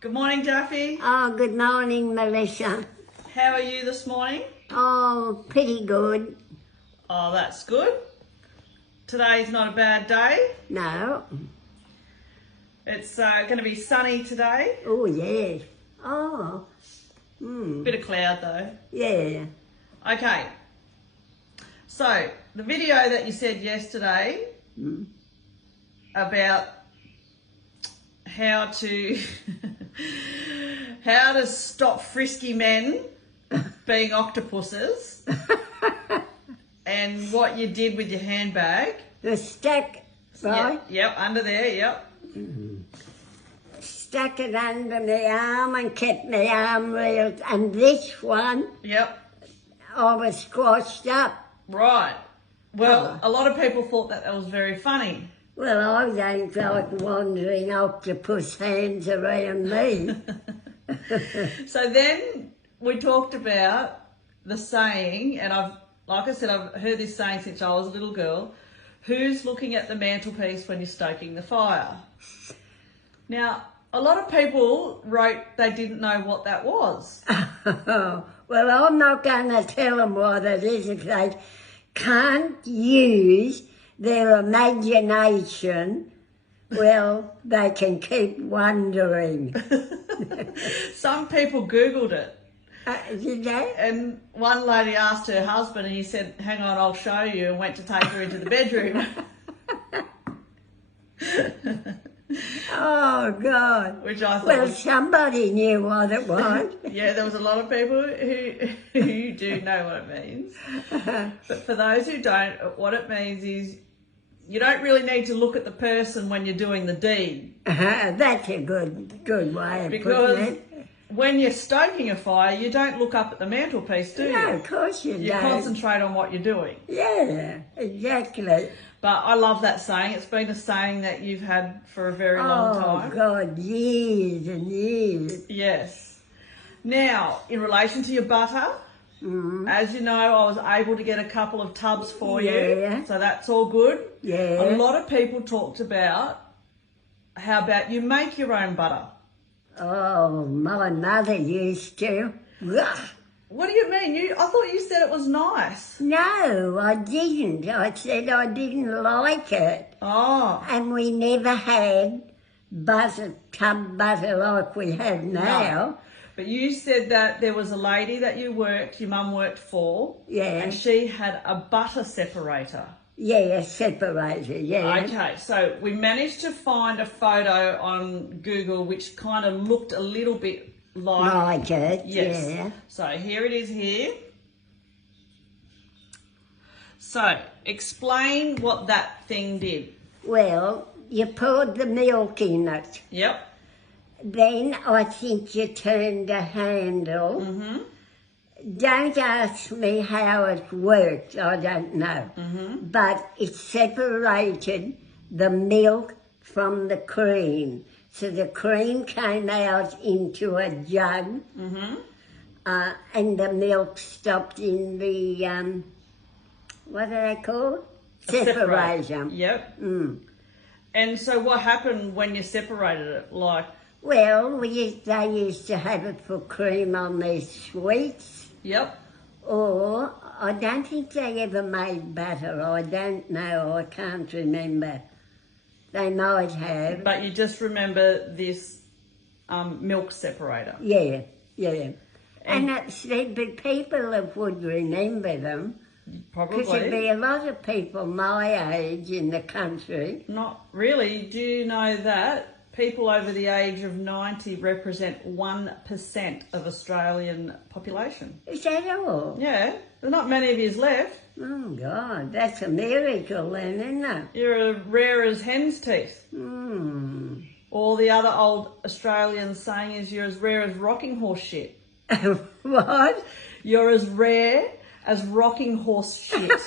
Good morning, Daffy. Oh, good morning, Melissa. How are you this morning? Oh, pretty good. Oh, that's good. Today's not a bad day. No. It's going to be sunny today. Oh, yes. Oh. Bit of cloud though. Yeah. Okay. So, the video that you said yesterday about how to how to stop frisky men being octopuses and what you did with your handbag. The stack, right? Yep, under there, yep. Stuck it under my arm and kept my arm real. And this one, Yep. I was squashed up. Right. Well, a lot of people thought that was very funny. Well, I don't like wandering octopus hands around me. So then we talked about the saying, and like I said, I've heard this saying since I was a little girl, who's looking at the mantelpiece when you're stoking the fire? Now, a lot of people wrote they didn't know what that was. Well, I'm not going to tell them what it is if they can't use their imagination. Well, they can keep wondering. Some people Googled it. Did they? And one lady asked her husband and he said, hang on, I'll show you, and went to take her into the bedroom. Oh, God. Which I thought Well, was, somebody knew what it was. yeah, there was a lot of people who do know what it means. But for those who don't, what it means is you don't really need to look at the person when you're doing the deed. That's a good way of Because putting it. when you're stoking a fire, you don't look up at the mantelpiece, do you? No, of course you You don't. concentrate on what you're doing. Yeah, exactly. But I love that saying. It's been a saying that you've had for a very long time. Oh, God, years and years. Yes. Now, in relation to your butter, as you know, I was able to get a couple of tubs for you. So that's all good. Yeah. A lot of people talked about how about you make your own butter. Oh, my mother used to. Ugh. What do you mean? I thought you said it was nice. No, I didn't. I said I didn't like it. Oh. And we never had tub butter like we have now. No. But you said that there was a lady that your mum worked for. Yeah. And she had a butter separator. Yeah, a separator, yeah. Okay, so we managed to find a photo on Google which kind of looked a little bit like it, yes. yeah. So here it is here. So explain what that thing did. Well, you poured the milk in it. Yep. Then I think you turned the handle. Don't ask me how it worked, I don't know. But it separated the milk from the cream. So the cream came out into a jug and the milk stopped in the, what are they called? Separator. Yep. And so what happened when you separated it? Like, well, they used to have it for cream on their sweets. Yep. Or I don't think they ever made butter. I don't know. I can't remember. They might have. But you just remember this milk separator. Yeah, yeah. And but people that would remember them. Probably. Because there'd be a lot of people my age in the country. Not really. Do you know that people over the age of 90 represent 1% of Australian population? Is that all? Yeah. There's not many of yous left. Oh, God, that's a miracle then, isn't it? You're as rare as hen's teeth. Or the other old Australian saying is you're as rare as rocking horse shit. What? You're as rare as rocking horse shit.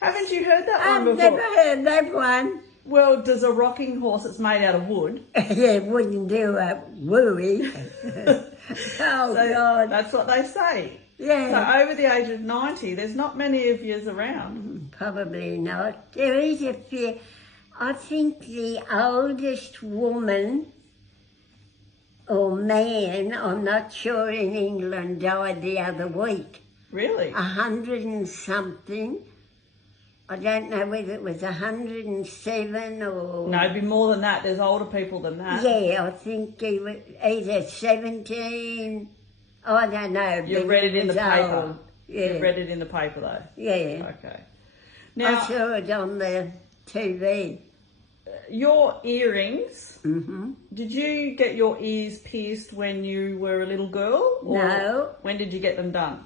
Haven't you heard that one before? I've never heard that one. Well, does a rocking horse that's made out of wood? Yeah, it wouldn't do a wooey. Oh, God. That's what they say. Yeah. So over the age of 90, there's not many of yous around. Probably not. There is a few. I think the oldest woman Oh man, I'm not sure in England died the other week. Really? 100 and something. I don't know whether it was 107 or... No, it'd be more than that. There's older people than that. Yeah, I think he was either 17. I don't know. You read it in the paper. Old. Yeah. You read it in the paper though. Yeah. Okay. I Now, saw it on the TV. your earrings. Mm-hmm. Did you get your ears pierced when you were a little girl? Or No. when did you get them done?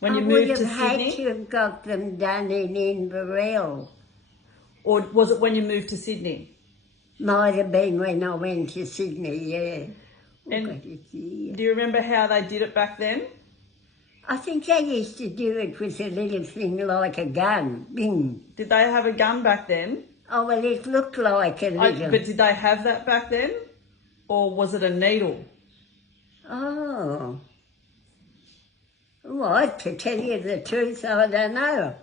When you I moved would to have had Sydney? to have got them done in Inverell. Or was it when you moved to Sydney? Might have been when I went to Sydney, yeah. And do you remember how they did it back then? I think they used to do it with a little thing like a gun. Bing. Did they have a gun back then? Oh, well, it looked like a little. But did they have that back then? Or was it a needle? Oh. Well, to tell you the truth, I don't know.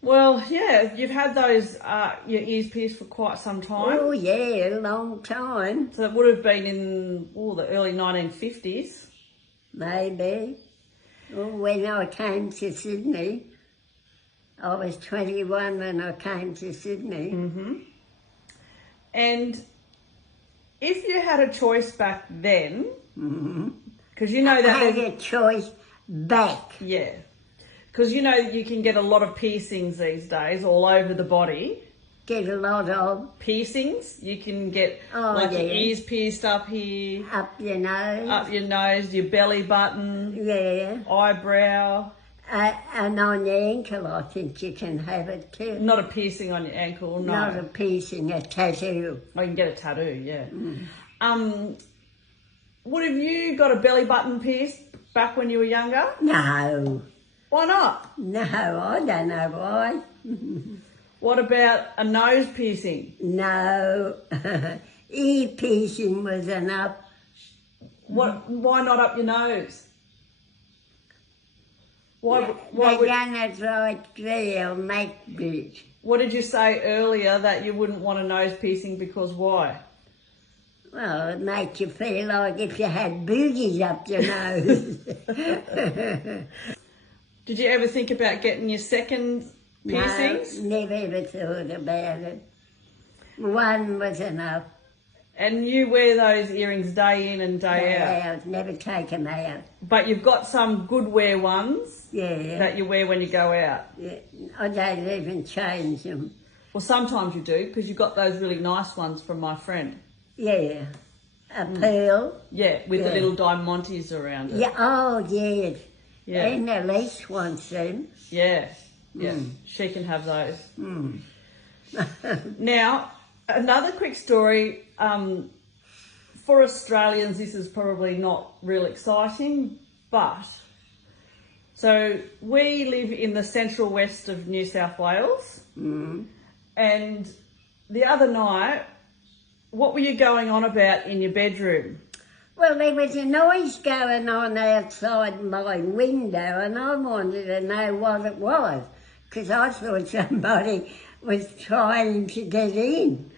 Well, yeah, you've had those, your ears pierced for quite some time. Oh, yeah, a long time. So it would have been in, the early 1950s. Maybe. Well, when I came to Sydney, I was 21 when I came to Sydney. Mm-hmm. And if you had a choice back then, because you know that... I had a choice back. Yeah. Because you know you can get a lot of piercings these days all over the body. Get a lot of... Piercings. You can get your ears pierced up here. Up your nose. Up your nose, your belly button. Yeah. Eyebrow. And on your ankle, I think you can have it too. Not a piercing on your ankle, no. Not a piercing, a tattoo. Oh, you can get a tattoo, yeah. Would have you got a belly button pierced back when you were younger? No. Why not? No, I don't know why. What about a nose piercing? No. Ear piercing was enough. Why not up your nose? Why they done it right there on that bit. What did you say earlier that you wouldn't want a nose piercing because why? Well, it makes you feel like if you had boogies up your nose. Did you ever think about getting your second piercings? No, never ever thought about it. One was enough. And you wear those earrings day in and day out? Never take them out. But you've got some good wear ones that you wear when you go out? Yeah, I don't even change them. Well, sometimes you do, because you've got those really nice ones from my friend. Yeah. A pearl. Yeah, with the little diamantes around it. Yeah, oh, yes. Yeah. And Elise wants them. Yeah, yeah. She can have those. Now, another quick story. For Australians, this is probably not real exciting, but... So, we live in the central west of New South Wales. And the other night, what were you going on about in your bedroom? Well, there was a noise going on outside my window and I wanted to know what it was because I thought somebody was trying to get in.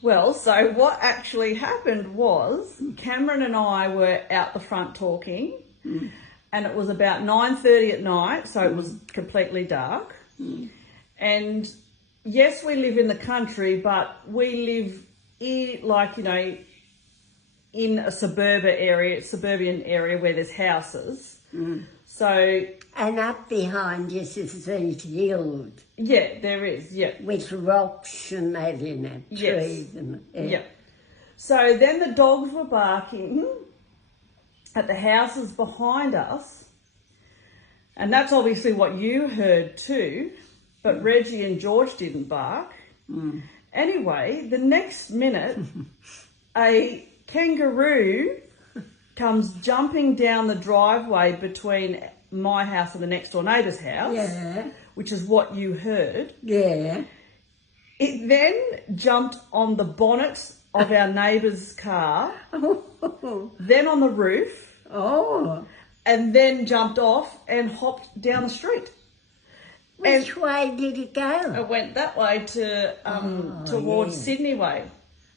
Well, so what actually happened was Cameron and I were out the front talking and it was about 9:30 at night, so it was completely dark. And yes, we live in the country, but we live in a suburban area where there's houses. So... And up behind us is these hills. Yeah, there is, yeah. With rocks and that in it, trees and... Yeah. So then the dogs were barking at the houses behind us, and that's obviously what you heard too, but Reggie and George didn't bark. Anyway, the next minute, a kangaroo comes jumping down the driveway between my house and the next door neighbour's house, which is what you heard. Yeah. It then jumped on the bonnet of our neighbour's car, then on the roof, and then jumped off and hopped down the street. Which way did it go? It went that way to towards Sydney way.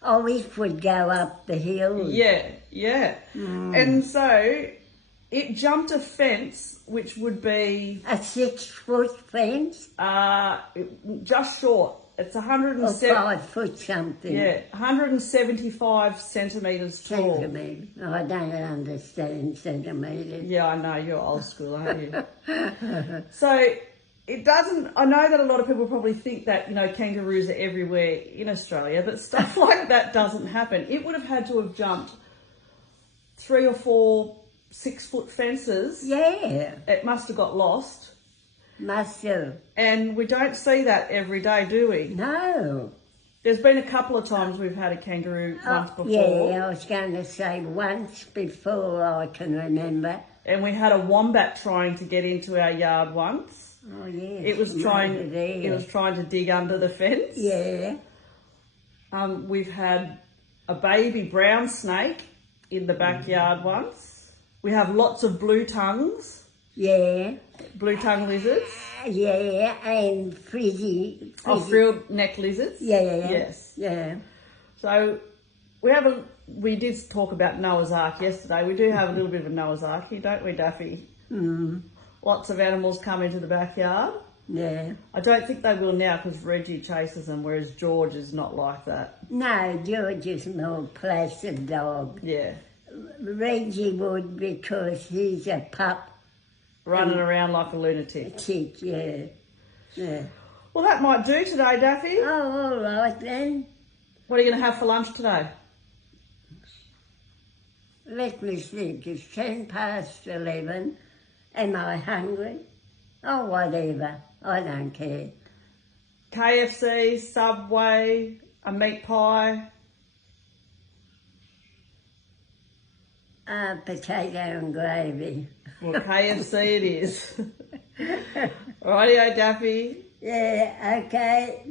Oh, it would go up the hill. Yeah, yeah. And so it jumped a fence, which would be... A 6-foot fence? Just short. It's Or 107... 5 foot something. Yeah, 175 centimetres tall. Centimetre. I don't understand centimetres. Yeah, I know, you're old school, aren't you? So it doesn't... I know that a lot of people probably think that, you know, kangaroos are everywhere in Australia, but stuff like that doesn't happen. It would have had to have jumped 3 or 4 6-foot fences. Yeah, It must have got lost. must have. And we don't see that every day, do we? No. There's been a couple of times we've had a kangaroo once before. Yeah, I was going to say once before I can remember. And we had a wombat trying to get into our yard once. Oh, yes. It was trying to dig under the fence. Yeah. We've had a baby brown snake in the backyard once. We have lots of blue tongues. Yeah. Blue tongue lizards. Yeah, and frizzy. Oh, frilled neck lizards. Yeah. Yes. Yeah. So we did talk about Noah's Ark yesterday. We do have a little bit of a Noah's Ark here, don't we, Daffy? Lots of animals come into the backyard. Yeah. I don't think they will now because Reggie chases them, whereas George is not like that. No, George is more placid dog. Yeah. Reggie would because he's a pup. Running around like a lunatic. Tick, yeah. Yeah. Well, that might do today, Daffy. Oh, all right then. What are you going to have for lunch today? Let me think. It's 11:10. Am I hungry? Oh, whatever. I don't care. KFC, Subway, a meat pie. Potato and gravy. Well, KFC it is. Rightio, Daffy. Yeah, okay.